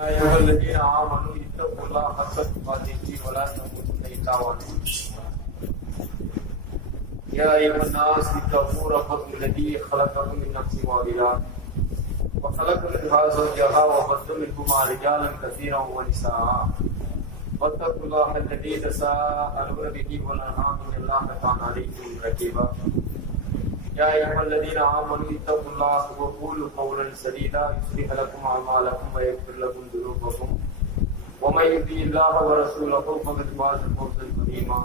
أيها الذين آمنوا اتقوا الله حق تقاته ولا تموتن إلا وأنتم مسلمون. يا أيها الناس اتقوا ربكم الذي خلقكم من نفس واحدة وخلق منها زوجها وبث منهما رجالا كثيرا ونساء واتقوا الله الذي تساءلون به والأرحام إن الله كان عليكم رقيبا. يا أيها الذين آمنوا اتقوا الله وقولوا قولا سديدا يصلح لكم أعمالكم ويغفر لكم ذنوبكم ومن يطع الله ورسوله فقد فاز فوزا عظيما.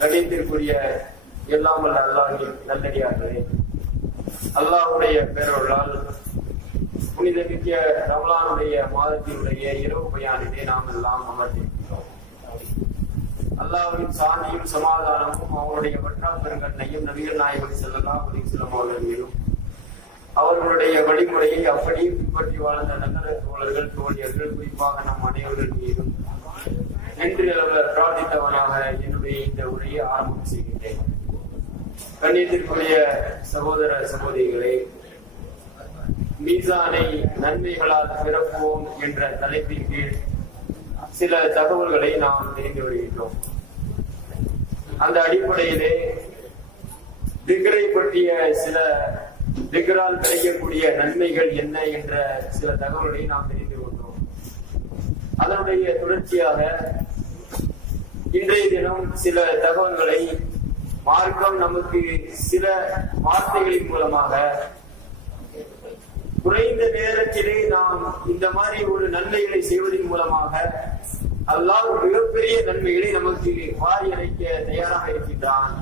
கணித்திற்குரிய எல்லாம் வல்ல அல்லாஹ்வின் நல்லடியார்களே, அல்லாஹ்வுடைய பேரருளால் புனிதமிக்க ரமலானுடைய மாதத்தினுடைய இரவு பயானிலே நாம் எல்லாம் அமர்ந்திருக்கிறோம். அல்லாஹ்வின் சாந்தியும் சமாதானமும் அவருடைய வற்றால் பெருங்கண்ணையும் நபிகள் நாயகம் ஸல்லல்லாஹு அலைஹி வஸல்லம் அவர்கள் மீதும் அவர்களுடைய வழிமுறையை அப்படியே பின்பற்றி வாழ்ந்த நல்ல தோழர்கள் தோழியர்கள் குறிப்பாக நம் அனைவர்கள் மீதும் என்று பிரார்த்தித்தவனாக என்னுடைய இந்த உரையை ஆரம்பம் செய்கின்றேன். கண்ணியத்திற்குரிய சகோதர சகோதரிகளே, மீசானை நன்மைகளால் பிறப்போம் என்ற தலைப்பின் கீழ் சில தகவல்களை நாம் தெரிந்து வருகின்றோம். அந்த அடிப்படையிலே திக்ரை பற்றிய சில திக்ரால் கிடைக்கக்கூடிய நன்மைகள் என்ன என்ற சில தகவல்களை நாம் தெரிந்து கொண்டோம். அதனுடைய தொடர்ச்சியாக இன்றைய தினம் சில தகவல்களை மார்க்கம் நமக்கு சில வார்த்தைகளின் மூலமாக குறைந்த நேரத்திலே நாம் இந்த மாதிரி ஒரு நன்மைகளை செய்வதன் மூலமாக அல்லாஹ் மிகப்பெரிய நன்மைகளை நமக்கு வாரி அழைக்க தயாராக இருக்கின்றான்.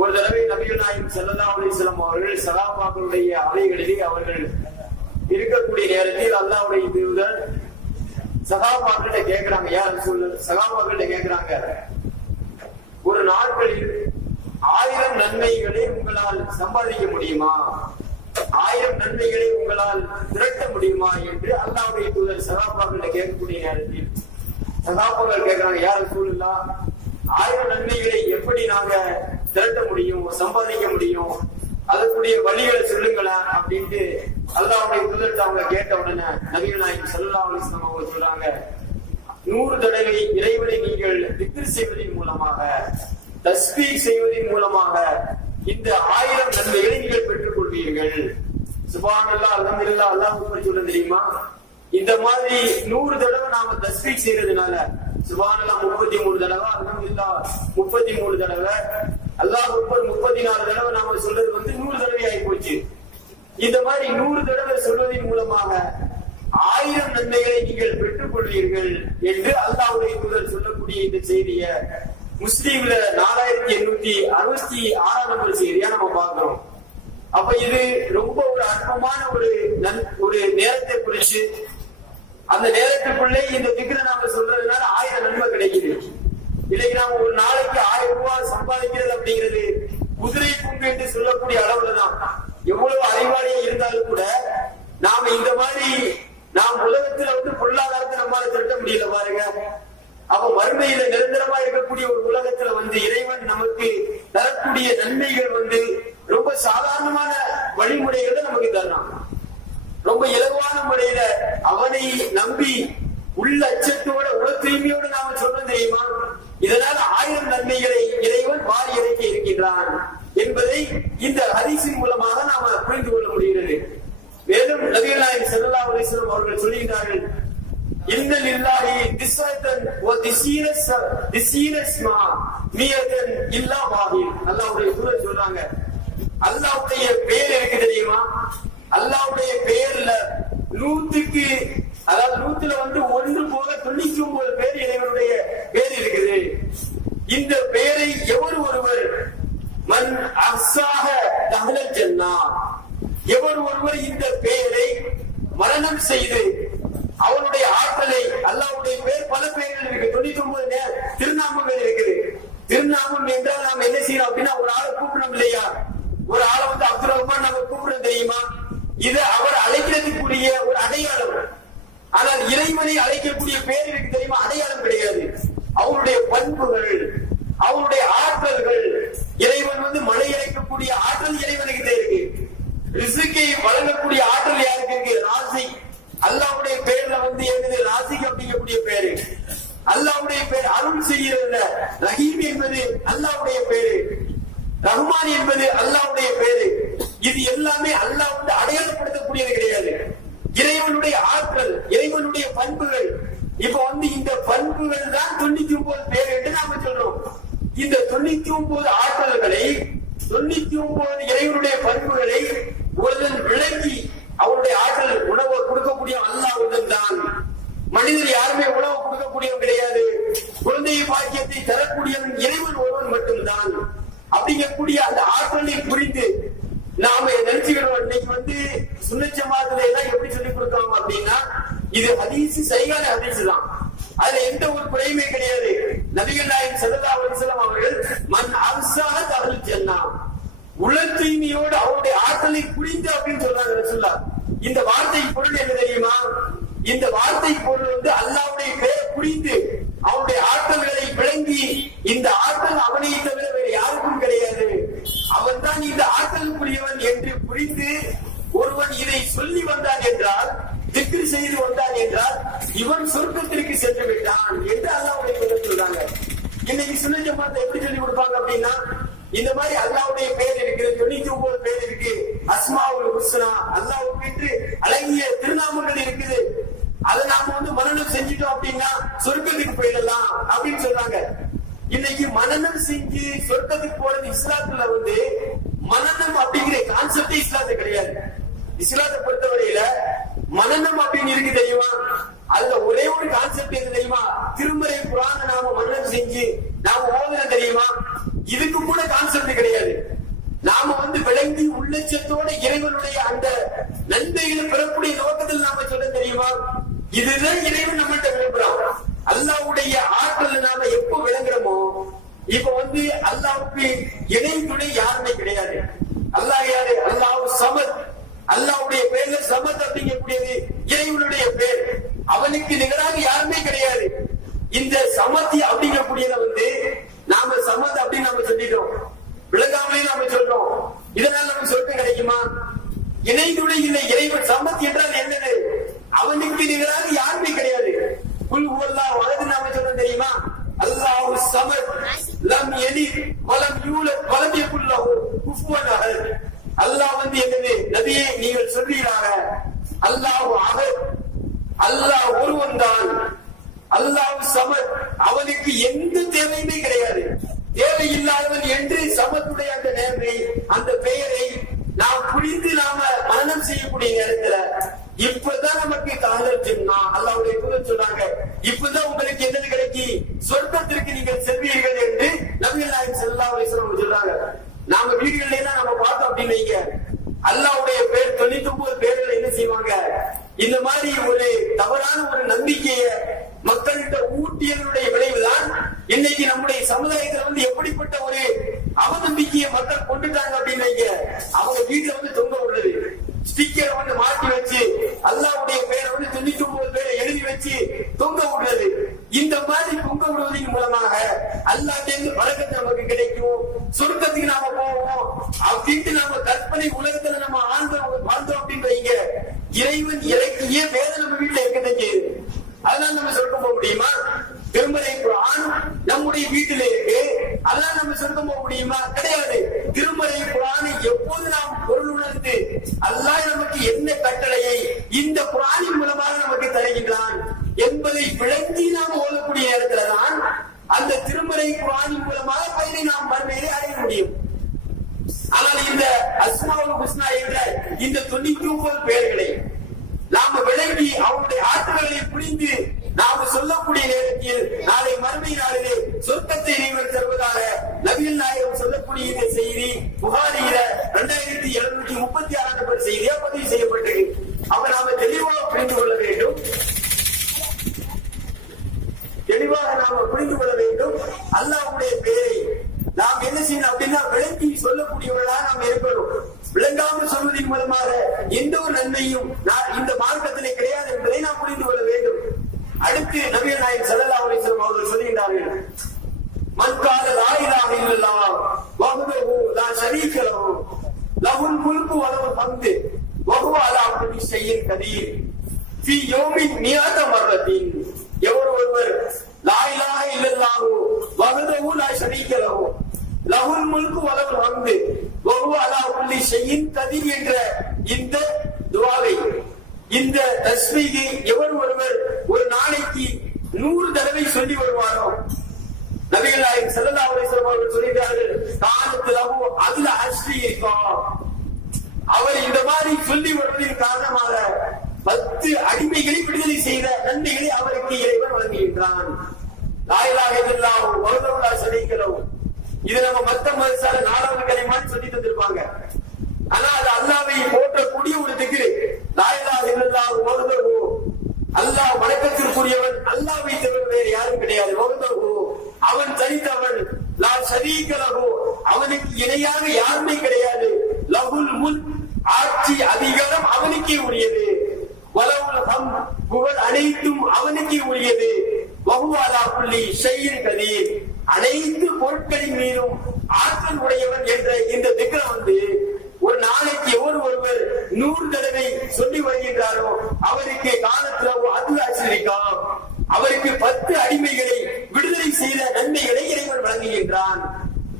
ஒரு தடவை நபிகள் நாயகம் ஸல்லல்லாஹு அலைஹி வஸல்லம் அவர்கள் சஹாபாக்களுடைய அவைகளிலே அவர்கள் இருக்கக்கூடிய நேரத்தில் அல்லாஹ்வுடைய தூதர் சஹாபாக்களிட்ட கேட்கிறாங்க, சஹாபாக்களிட்ட கேட்கிறாங்க, ஒரு நாட்களில் 1000 நன்மைகளை உங்களால் சம்பாதிக்க முடியுமா, 1000 நன்மைகளை உங்களால் திரட்ட முடியுமா என்று அல்லாஹ்வுடைய தூதர் சஹாபாக்களிட்ட கேட்கக்கூடிய நேரத்தில் சஹாபாக்கள் கேட்கிறாங்க, யா ரசூலுல்லாஹ், 1000 நன்மைகளை எப்படி நாங்க திரட்ட முடியும், சம்பாதிக்க முடியும், அதற்குரிய வழிகளை சொல்லுங்களேன் அப்படின்ட்டு அல்லாஹ்வுடைய தூதர்கிட்ட அவங்க கேட்ட உடனே நபிகள் நாயகம் ஸல்லல்லாஹு அலைஹி வஸல்லம் அவங்க சொல்றாங்க, 100 தடவை இறைவனை நீங்கள் திக்ர் செய்வதன் மூலமாக, தஸ்பீஹ் செய்வதன் மூலமாக இந்த 1000 நன்மைகளை நீங்கள் பெற்றுக் கொள்வீர்கள். சுப்ஹானல்லாஹ், அல்ஹம்துலில்லாஹ், அல்லாஹ் அக்பர் சொல்ல தெரியுமா? இந்த மாதிரி 100 தடவை நாம தஸ்பீஹ் செய்யறதுனால சுப்ஹானல்லாஹ் 33 தடவை, அல்ஹம்துலில்லாஹ் 33 தடவை, அல்லாஹ் அக்பர் 34 தடவை நாம சொல்றது 100 தடவை ஆகி போச்சு. இந்த மாதிரி 100 தடவை சொல்வதன் மூலமாக 1000 நன்மைகளை நீங்கள் பெற்றுக் கொள்வீர்கள் என்று அல்லாஹ்வுடைய தூதர் சொல்லக்கூடிய இந்த செய்தியை முஸ்லிம்ல 4866 நம்பர் செய்தியா நம்ம பார்க்கிறோம். அப்ப இது ரொம்ப ஒரு அற்பமான ஒரு நேரத்தை குறிச்சு, அந்த நேரத்துக்குள்ளே இந்த திக்ரை நாம சொல்றதுனால 1000 நன்மை கிடைக்குது. இல்லைக்கு நாம ஒரு நாளைக்கு 1000 ரூபாய் சம்பாதிக்கிறது அப்படிங்கிறது குதிரை புங்கு என்று சொல்லக்கூடிய அளவுலதான். எவ்வளவு அறிவாளியா இருந்தாலும் கூட நாம இந்த மாதிரி நாம் உலகத்துல பொருளாதாரத்தை நம்மால திரட்ட முடியல பாருங்க. அப்ப மறுமையில நிரந்தரமா இருக்கக்கூடிய ஒரு உலகத்துல இறைவன் நமக்கு தரக்கூடிய நன்மைகள் ரொம்ப சாதாரணமான வழிமுறைகளை நமக்கு தரலாம். ரொம்ப இலகுவான முறையில அவனை நம்பி உள்ள அச்சத்தோட உல தூய்மையோட நாம சொல்றோம் தெரியுமா? இதனால 1000 நன்மைகளை இறைவன் வாரி இறைக்க இருக்கின்றான் என்பதை இந்த ஹதீஸின் மூலமாக நாம புரிந்து கொள்ள முடிகிறது. மேலும் நபிகள் நாயகம் ஸல்லல்லாஹு அலைஹி வஸல்லம் அவர்கள் சொல்கிறார்கள், இன்ன லில்லாஹி திஸ்வத்தன் வ திஸீனஸ்மா மியதன் இல்லா வாஹித். அல்லாஹ்வுடைய தூதர் சொல்றாங்க, அல்லாஹ்வுடைய பெயர் இருக்கு தெரியுமா? அல்லாஹ்வுடைய பெயர்ல 100க்கு, அதாவது 100ல 1 போக 99 பேர் இறைவனுடைய பேர் இருக்குது. இந்த பெயரை எவர் ஒருவர் மன் அஹ்ஸாஹ தஹலல் ஜன்னah, எவர் ஒருவர் இந்த பெயரை மரணம் செய்து அவனுடைய ஆற்றலை, அல்லாஹ்வுடைய பேர் பல பெயர்கள் இருக்கு, 99 திருநாமங்கள் இருக்குது. திருநாமம் என்றால் நாம் என்ன செய்யறோம் அப்படின்னா, ஒரு ஆளை கூப்பிடணும் இல்லையா? ஒரு ஆளை அப்துல் ரஹ்மான் நம்ம கூப்பிடுறோம் தெரியுமா? இது அவர் அழைக்கிறதுக்குரிய ஒரு அடையாளம். ஆனால் இறைவனை அழைக்கக்கூடிய பேர் இருக்கு தெரியுமா? அடையாளம் கிடையாது. அவருடைய பண்புகள், அவருடைய ஆற்றல்கள், இறைவன் மழை இறைக்கக்கூடிய ஆற்றல் இறைவனுக்கு இருக்கு. ரிஸ்கை வழங்கக்கூடிய ஆற்றல் யாருக்கு இருக்கு? ராசி. அல்லாஹ்வுடைய அல்லாஹ்வுடைய பேரு, ரஹ்மான் என்பது அல்லாஹ்வுடைய பேரு. இது எல்லாமே அல்லாஹ் வந்து அடையாளப்படுத்தக்கூடியது கிடையாது. இறைவனுடைய ஆற்றல், இறைவனுடைய பண்புகள். இப்ப வந்து இந்த பண்புகள் தான் 99 பேர் என்று நாம சொல்றோம். இந்த 99 ஆற்றல்களை, 99 இறைவனுடைய பண்புகளை ஒருவன் விளங்கி அவருடைய ஆற்றல் உணவு கொடுக்கக்கூடிய அல்லாஹ் ஒருவன் தான். மனிதர் யாருமே உணவு கொடுக்கக்கூடியவன் கிடையாது. குழந்தை பாக்கியத்தை தரக்கூடியவன் இறைவன் ஒருவன் மட்டும்தான். அப்படிங்கக்கூடிய அந்த ஆற்றலை புரிந்து நாம நினைச்சுக்கிறோம். இன்னைக்கு வந்து சுன்னத் ஜமாத்துல எல்லாம் எப்படி சொல்லிக் கொடுக்காம அப்படின்னா, இது ஹதீஸ், சஹீஹான ஹதீஸ் தான். அதுல எந்த ஒரு குறையுமே கிடையாது. நபிகள் நாயகம் ஸல்லல்லாஹு அலைஹி வஸல்லம் அவர்கள் மன் அர்ஸஹ தஹல் ஜன்னா, உள தூய்மையோடு அவருடைய ஆற்றலை புரிந்து அப்படின்னு சொல்றாங்க ரசூலுல்லாஹ். இந்த வார்த்தை பொருள் என்ன தெரியுமா? இந்த வார்த்தை பொருள் வந்து அல்லாஹ்வுடைய பெயரை புரிந்து அவருடைய ஆற்றல்களை விளங்கி, இந்த ஆற்றல் அவனை தவிர வேறு யாருக்கும் கிடையாது, அவன் தான் இந்த ஆற்றலுக்குரியவன் என்று புரிந்து ஒருவன் இதை சொல்லி வந்தான் என்றால், திக்ர் செய்து வந்தான் என்றால், இவன் சொர்க்கத்திற்கு சென்று விட்டான் என்று அல்லாஹ்வுடைய சொல்றாங்க. இன்னைக்கு சுன்னத் ஜமாத்தை எப்படி சொல்லி கொடுப்பாங்க அப்படின்னா, இந்த மாதிரி அல்லாஹ்வுடைய பெயர் இருக்குது, 99 பேர் இருக்கு, அஸ்மாவுல் ஹுஸ்னா, அல்லாஹ்வுக்கு என்று அழகிய திருநாமங்கள் இருக்குது, அதை நாம வந்து மனனம் செஞ்சுட்டோம் அப்படின்னா சொர்க்கத்துக்கு போயிடலாம் அப்படின்னு சொல்றாங்க. இன்னைக்கு மனனம் செஞ்சு சொர்க்கத்துக்கு போறது இஸ்லாத்துல வந்து மனனம் அப்படிங்கிற கான்செப்டே இஸ்லாத்துல கிடையாது. இஸ்லாத்தை பொறுத்தவரையில மனனம் அப்படின்னு இருக்கு தெரியுமா? அதுல ஒரே ஒரு கான்செப்ட் எது தெரியுமா? திருமறை குர்ஆனை நாம மனனம் செஞ்சு நாம ஓதுறோம் தெரியுமா? இதுக்கு கூட கான்செப்ட் கிடையாது. நாம வந்து விளங்கி உள்ளச்சத்தோட இறைவனுடைய அந்த நன்மைகளை பெறக்கூடிய நோக்கத்தில் நாம சொல்ல தெரியுமா? இதுதான் இறைவன் நம்மகிட்ட விரும்புறான். அல்லாஹ்வுடைய ஆற்றல் நாம எப்போ விளங்குறோமோ, இப்ப வந்து அல்லாஹ்வுக்கு இணை துணை யாருமே கிடையாது. அல்லாஹ் யாரு? அல்லாஹ் சமத். அல்லாஹ்வுடைய பேர்ல சமத் அப்படிங்கக்கூடியது இறைவனுடைய பேர். அவனுக்கு நிகராக யாருமே கிடையாது. இந்த சமத்தி அப்படிங்கக்கூடியத வந்து நாம சமத் அப்படின்னு நாம சொல்லிட்டோம், விளங்காமலே நாம சொல்றோம். இதனால நமக்கு சொர்க்கம் கிடைக்குமா? இணை துணை இல்லை. இறைவன் சமத் என்றால் என்னது? அவனுக்கு நிகராக யாருமே கிடையாது. குல் ஹுவல்லாஹு அஹத் நாம சொல்றோம் தெரியுமா? அல்லாஹு ஸமத் லம் யலித் வலம் யூலத் வலம் யகுல் லஹு குஃபுவன் அஹத். அல்லாஹ் வந்து என்னது? நபியே நீங்கள் சொல்றீராக, அல்லாஹு அஹத், அல்லாஹ் ஒருவன் தான், அல்லாஹு ஸமத், அவனுக்கு எந்த தேவையுமே கிடையாது, தேவையில்லாதவன் என்று சமத்துடைய அந்த நேர்மை, அந்த பெயரை நாம் புரிந்து நாம மனனம் செய்யக்கூடிய நேரத்துல இப்பதான் நமக்கு காதல் சொன்னா அல்லாஹ்வுடைய தூதர் சொன்னாங்க, இப்பதான் உங்களுக்கு என்னது கிடைக்கி? சொர்க்கத்திற்கு நீங்கள் செல்வீர்கள் என்று நபிகள் நாயகம் ஸல்லல்லாஹு அலைஹி வஸல்லம் சொல்றாங்க. நாம வீடுகள்ல எல்லாம் நம்ம பார்த்தோம் அப்படின்னீங்க, அல்லாஹ்வுடைய பேர் 99 பேர்கள் என்ன செய்வாங்க? இந்த மாதிரி ஒரு தவறான ஒரு நம்பிக்கையை மக்கள்கிட்ட ஊட்டியதனுடைய விளைவுதான் இன்னைக்கு நம்முடைய சமுதாயத்துல வந்து எப்படிப்பட்ட ஒரு அவநம்பிக்கையை மக்கள் கொண்டுட்டாங்க அப்படின்னீங்க. அவங்க வீட்டுல வந்து தொங்க விடுறது, ஸ்டிக்கர் வந்து மாட்டி வச்சு அல்லாஹ்வுடைய பேரை வந்து 99 பேரை எழுதி வச்சு தொங்க விடுறது. இந்த மாதிரி தொங்க விடுவதன் மூலமாக அல்லாஹ்விலிருந்து பரக்கத்து நமக்கு கிடைக்கும், சொர்க்கத்துக்கு நாம போவோம் அப்படின்ட்டு நாம கற்பனை உலகத்துல நம்ம வாழ்ந்தோம் அப்படின்னு வைங்க. இறைவன் இறக்கிய வேத நம்ம வீட்டுல இருக்கதான் செய்யுது. அதனால நம்ம சொர்க்கம் போக முடியுமா? திருமறை குர்ஆன் நம்முடைய வீட்டில இருக்கு, அதனால நம்ம சொர்க்கம் போக முடியுமா? கிடையாது. திருமறை குர்ஆனை எப்போது நாம் பொருள் உணர்ந்து அல்லாஹ் நமக்கு என்ன கட்டளையை இந்த குர்ஆனின் மூலமாக நமக்கு தருகின்றான் என்பதை விளங்கி நாம் ஓதக்கூடிய நேரத்துலதான் அந்த திருமறை குர்ஆனின் மூலமாக பயனை நாம் மறுமையிலே அடைய முடியும். ஆனால் இந்த அஸ்மாவுல் ஹுஸ்னா என்ற இந்த 99 பேர்களை நாம விளங்கி அவருடைய ஆற்றல்களை புரிந்து நாம சொல்லக்கூடிய நேரத்தில் நாளை மறுமை நாளிலே சொர்க்கத்தை நீங்கள் தருவதாக நபிகள் நாயகம் சொல்லக்கூடிய இந்த செய்தி புகாரியில 2736 நம்பர் செய்தியா பதிவு செய்யப்பட்டது. அப்ப நாம தெளிவாக புரிந்து கொள்ள வேண்டும், தெளிவாக நாம புரிந்து கொள்ள வேண்டும். அல்லாஹ்வுடைய பெயரை நாம் என்ன செய்யணும் அப்படின்னா விளங்கி சொல்லக்கூடியவர்களாக நாம் இருக்கணும். விளங்காமல் சொல்வதன் மூலமாக எந்த ஒரு நன்மையும் இந்த மார்க்கத்திலே கிடையாது என்பதை நாம் புரிந்து கொள்ள வேண்டும். அடுத்து நபிகள் நாயகம் ஸல்லல்லாஹு அலைஹி வஸல்லம் அவர்கள் சொல்கிறார்கள், மன் கால லா இலாஹ இல்லல்லாஹ் வஹ்தஹு லா ஷரீக லஹு லஹுல் முல்கு வ லஹுல் ஹம்து வ ஹுவ அலா குல்லி ஷைஇன் கதீர் ஃபீ யௌமின் மியத மர்ரத்தின். ஒருவர் லா இலாஹ இல்லல்லாஹு வஹ்தஹு லா ஷரீக லஹு லஹுல் முல்கு வலகுல் ஹம்து வஹுவ அலா குல்லி ஷைஇன் கதீர் என்ற இந்த துஆவை, இந்த தஸ்பீஹை எவர் ஒருவர் ஒரு நாளைக்கு 100 தடவை சொல்லி வருவாரோ, நபிகள் நாயகம் ஸல்லல்லாஹு அலைஹி வஸல்லம் அவர்கள் சொல்கிறார்கள், கானத் லஹு அதுல அஷ்ரி இருக்கும். அவர் இந்த மாதிரி சொல்லி வருவதன் காரணமாக 10 அடிமைகளை விடுதலை செய்த நன்மைகளை அவருக்கு இறைவன் வழங்குகின்றான். லா இலாஹ இல்லல்லாஹு வஹ்தஹு லா ஷரீக லஹு. இது நம்ம மத்த மதசால 4வது கலிமான்னு சொல்லி தந்திருப்பாங்க. ஆனா அது அல்லாஹ்வை போற்றக்கூடிய ஒரு திக்ரு. லா இலாஹ இல்லல்லாஹு வஹ்தஹு, அல்லாஹ் வணக்கத்திற்குரியவன், அல்லாஹ்வை தவிர வேறு யாரும் கிடையாது. வஹ்தஹு, அவன் தனித்தவன். லா ஷரீக லஹு, அவனுக்கு இணையாக யாருமே கிடையாது. லஹுல் முல்க், ஆட்சி அதிகாரம் அவனுக்கே உரியது. வலவுல் ஹம்த், புகழ் அனைத்தும் அவனுக்கே உரியது. வஹுவ அலா குல்லி ஷைஇன் கதீர், அனைத்து பொருட்களின் மீதும் ஆற்றல் உடையவன் என்ற இந்த திக்ரம் ஒரு நாளைக்கு ஒருவர் 100 தடவை சொல்லி வருகின்றாரோ அவருக்கு காலத்துல அதுல ஆச்சரியம், அவருக்கு 10 அடிமைகளை விடுதலை செய்த நன்மைகளை இறைவன் வழங்குகின்றான்.